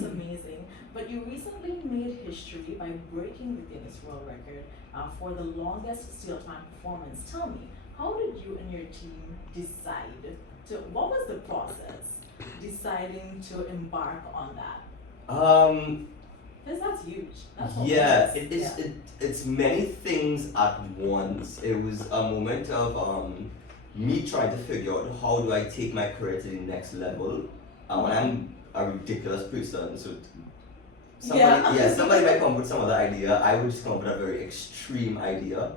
That's amazing. But you recently made history by breaking the Guinness World Record for the longest steel time performance. Tell me, how did you and your team decide what was the process deciding to embark on that? Because that's huge. That's what Yeah, matters. it is. It's many things at once. It was a moment of me trying to figure out how do I take my career to the next level. When I'm a ridiculous person, so somebody might come up with some other idea. I would just come up with a very extreme idea.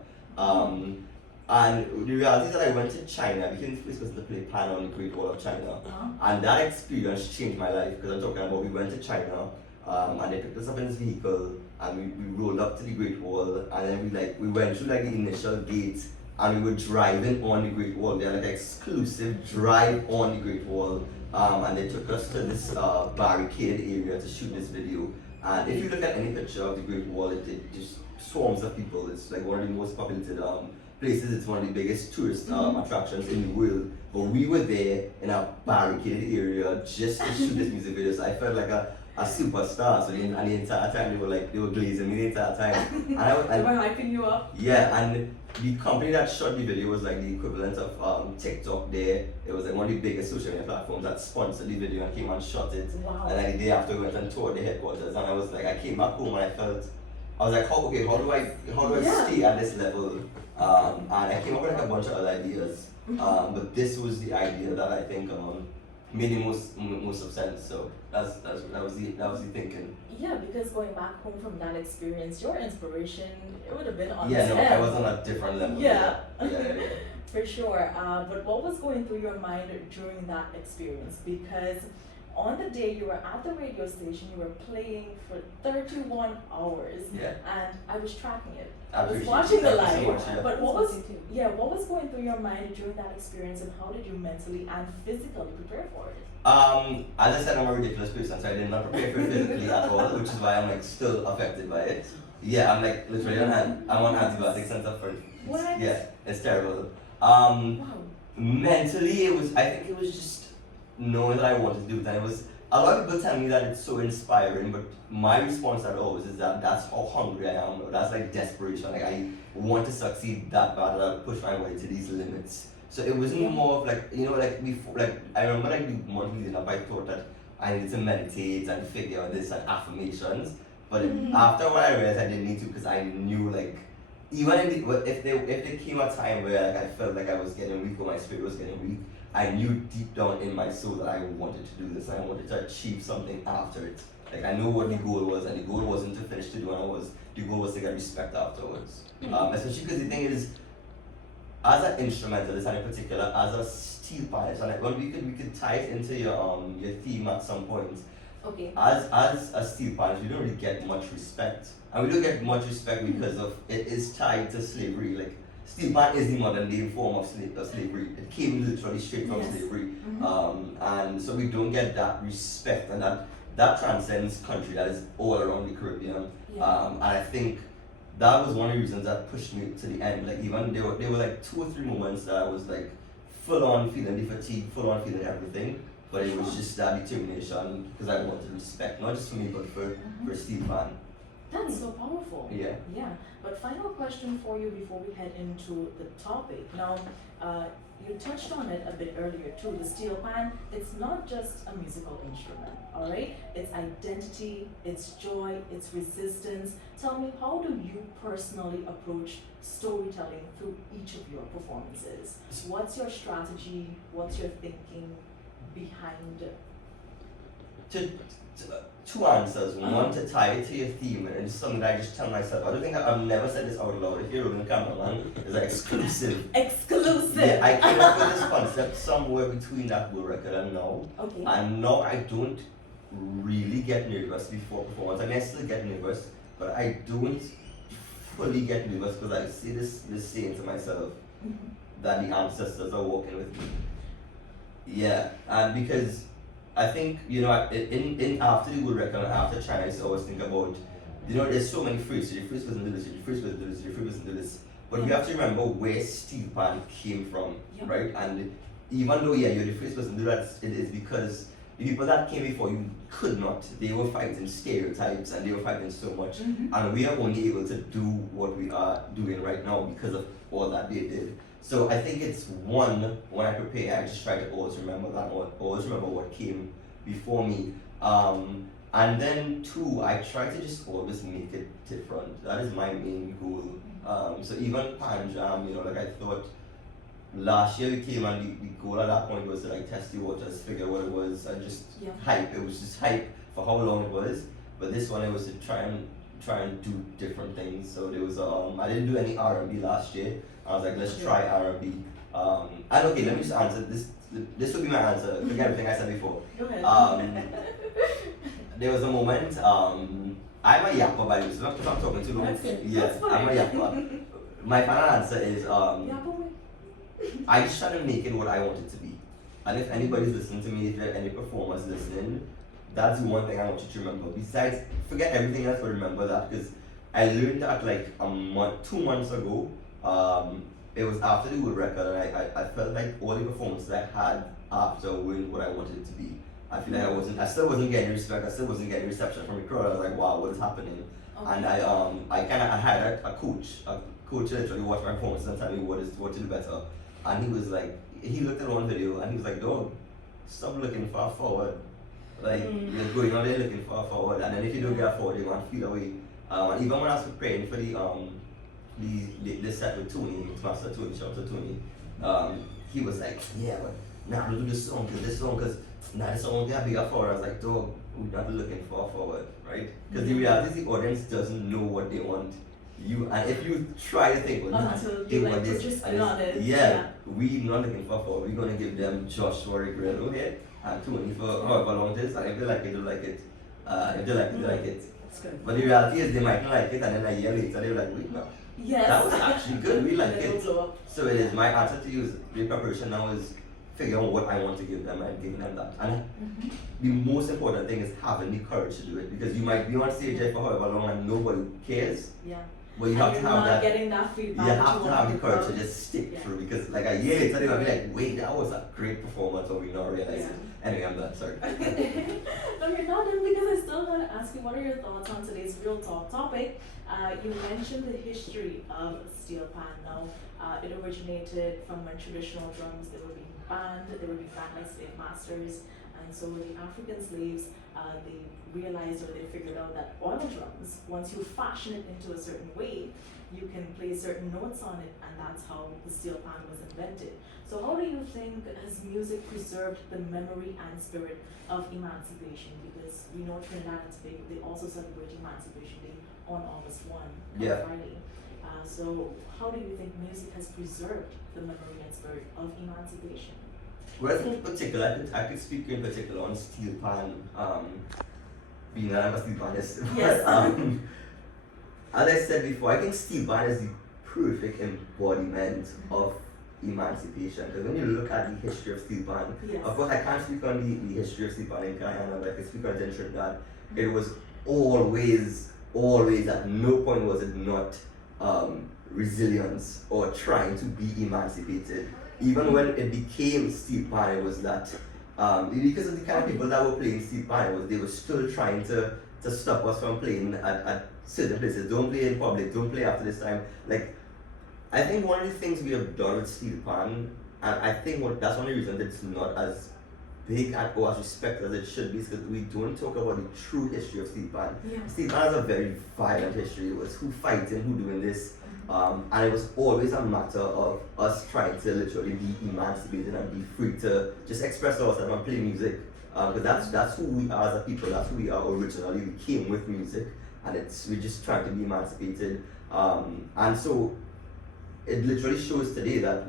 And the reality is that I went to China. I became the first person to play pan on the Great Wall of China, and that experience changed my life because I'm talking about we went to China. And they picked us up in this vehicle and we rolled up to the Great Wall and then we went through like the initial gate and we were driving on the Great Wall. They had like an exclusive drive on the Great Wall and they took us to this barricaded area to shoot this video. And if you look at any picture of the Great Wall, it just swarms of people. It's like one of the most populated places. It's one of the biggest tourist attractions in the world. But we were there in a barricaded area just to shoot this music video. So I felt like a superstar. So the entire time they were glazing me the entire time. And they were hyping you up. Yeah, and the company that shot the video was like the equivalent of TikTok there. It was like one of the biggest social media platforms that sponsored the video and came and shot it. Wow. And like the day after we went and toured the headquarters and I came back home and I was like, how do I stay at this level? And I came up with like a bunch of other ideas. But this was the idea that I think made the most of sense. So that was the thinking. Yeah, because going back home from that experience, your inspiration, it would have been on I was on a different level. Yeah. For sure. But what was going through your mind during that experience? Because on the day you were at the radio station, you were playing for 31 hours. Yeah. And I was tracking it. I was watching the live. So much, yeah. But what was going through your mind during that experience, and how did you mentally and physically prepare for it? As I said, I'm a ridiculous person, so I did not prepare for it physically at all, which is why I'm like still affected by it. Yeah, I'm like literally I'm on antibiotics and stuff for it. What? Yeah, it's terrible. Wow. Mentally, I think it was just knowing that I wanted to do it, and it was a lot of people tell me that it's so inspiring, but my response at always is that that's how hungry I am. That's like desperation. Like I want to succeed that bad that I'll push my way to these limits. So it wasn't more of like, like before, like I remember like the month leading up, I thought that I needed to meditate and figure out this and affirmations. But after a while I realized I didn't need to, because I knew like even if there came a time where like I felt like I was getting weak or my spirit was getting weak, I knew deep down in my soul that I wanted to do this. I wanted to achieve something after it. Like I knew what the goal was, and the goal wasn't to finish to do the goal was to get respect afterwards. Especially because the thing is, as an instrumentalist and in particular as a steel panist, and well, we could tie it into your theme at some point. Okay. As a steel panist, we don't really get much respect, and we don't get much respect because of it is tied to slavery. Like steel pan is the modern day form of slavery. It came literally straight from slavery, and so we don't get that respect, and that transcends country. That is all around the Caribbean, and I think that was one of the reasons that pushed me to the end. Like even there were like 2 or 3 moments that I was like full on feeling the fatigue, full on feeling everything. But it was just that determination because I wanted respect, not just for me but for Steve Pan. That's so powerful. Yeah. Yeah. But final question for you before we head into the topic. Now, you touched on it a bit earlier too. The steel pan, it's not just a musical instrument, all right? It's identity, it's joy, it's resistance. Tell me, how do you personally approach storytelling through each of your performances? What's your strategy? What's your thinking behind it? Two answers. One, to tie it to your theme, and it's something that I just tell myself. I don't think I've never said this out loud. If you're on the cameraman, it's like exclusive. Exclusive. Yeah, I came up with this concept somewhere between that World Record and now. Okay. And now I don't really get nervous before performance. I mean, I still get nervous, but I don't fully get nervous because I see this saying to myself that the ancestors are walking with me. Yeah, and because I think, in after the World Record and after China, I used to always think about, there's so many phrases. Your phrase wasn't do this, your phrase wasn't do this, your phrase wasn't do this. But we have to remember where steel pan came from, right? And even though, you're the phrase wasn't do that, it is because the people that came before you could not. They were fighting stereotypes and they were fighting so much. And we are only able to do what we are doing right now because of all that they did. So I think it's one, when I prepare, I just try to always remember that, or always remember what came before me. And then two, I try to just always make it different. That is my main goal. So even Panjam, you know, like I thought last year we came and the goal at that point was to like test the waters, figure what it was, and just hype. It was just hype for how long it was. But this one it was to try and do different things. So there was I didn't do any R&B last year. I was like, let's try R&B. And okay, let me just answer this. This will be my answer. Forget everything I said before. Go ahead. There was a moment. I'm a yapper by the way, so if I'm talking too long. That's it. Yeah, That's fine. I'm a yapper. My final answer is I just try to make it what I want it to be. And if anybody's listening to me, if there are any performers listening, that's the one thing I want you to remember. Besides, forget everything else, but remember that, because I learned that like 2 months ago. It was after the Wood record, and I felt like all the performances I had after weren't what I wanted it to be. I feel like I still wasn't getting respect, I still wasn't getting reception from the crowd. I was like, wow, what is happening? Okay. And I had a coach literally watch my performance and tell me what to do better. And he was like, he looked at one video and he was like, dog, stop looking far forward. Like, you're going on there looking far forward, and then if you don't get forward, you're going to feel away. And even when I was preparing for the set with Tony, Master Tony, shout out to Tony, he was like, yeah, but nah, do this song, because nah, this song will get bigger forward. I was like, dog, we're not looking far forward, right? Because the reality is the audience doesn't know what they want. And if you try to think, well, they want this, we're not looking far forward. We're gonna give them Joshua Regrello here and Tony for however long it is, and if they like it, they like it. If they like it, they like it. Good. But the reality is they might not like it, and then a year later they're like, wait, no. Yes. That was actually good, we like it. So it is, my answer to you is, the preparation now is figuring out what I want to give them and giving them that. And the most important thing is having the courage to do it, because you might be on stage there for however long and nobody cares. Yeah. But you have to have that. Getting that feedback. You have to have the courage to just stick through, because like a year later they might be like, wait, that was a great performance, or we not realize it. Anyway, I'm done, sorry. No, you're not done, because I still want to ask you, what are your thoughts on today's real talk topic? You mentioned the history of steel pan. Now, it originated from when traditional drums, they were being banned by slave masters, and so the African slaves, they realized, or they figured out that oil drums, once you fashion it into a certain way, you can play certain notes on it, and that's how the steel pan was invented. So how do you think has music preserved the memory and spirit of emancipation? Because we know Trinidad and Tobago, they also celebrate Emancipation Day on August 1, on Friday. So how do you think music has preserved the memory and spirit of emancipation? Well, I think in particular, I could speak in particular on steel pan, being that I'm a steel panist. Yes. As I said before, I think steel pan is the perfect embodiment of emancipation. Because when you look at the history of steel pan, of course I can't speak on the history of steel pan in Guyana, but I can speak on it in Trinidad. It was always, at no point was it not resilience or trying to be emancipated. Even when it became steel pan, it was that because of the kind of people that were playing steel pan, they were still trying to stop us from playing at certain places. Don't play in public, don't play after this time. Like, I think one of the things we have done with steel pan, and I think that's one of the reasons it's not as big or as respected as it should be, is because we don't talk about the true history of steel pan. Steel pan has a very violent history. It was who fighting, who doing this. And it was always a matter of us trying to literally be emancipated and be free to just express ourselves and play music. Because that's who we are as a people, that's who we are originally. We came with music, and we're just trying to be emancipated. And so it literally shows today that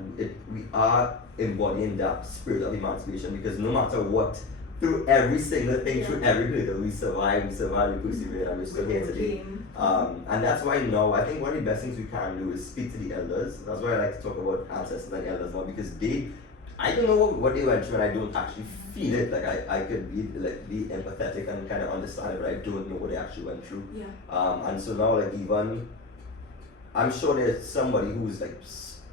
we are embodying that spirit of emancipation, because no matter what, through every single thing, through every hurdle, we survive, we persevere, and we're still here today. And that's why now, I think one of the best things we can do is speak to the elders. That's why I like to talk about ancestors and elders now, because I don't know what they went through, and I don't actually feel it. Like I could be empathetic and kind of understand it, but I don't know what they actually went through. And so now, like, even I'm sure there's somebody who's like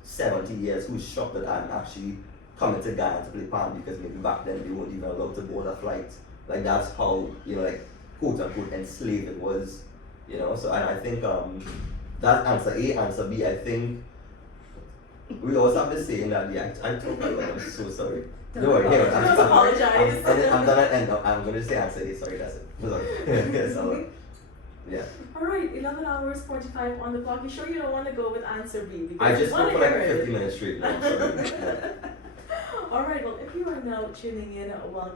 70 years who's shocked that I'm actually coming to Guyana to play pan because maybe back then they weren't even allowed to board a flight. Like that's how, like quote unquote enslaved it was, So and I think that answer A, answer B, I think we also have the saying that I'm talking about, I'm so sorry. Don't worry, here, Don't apologize. I'm gonna end up, I'm gonna say answer A, sorry, that's it. Sorry. Yes, yeah. Alright, 11 hours 45 on the clock. You sure you don't want to go with answer B? Because I just you wanna spoke for like hear it. 50 minutes straight now, sorry. Alright, well, if you are now tuning in, welcome.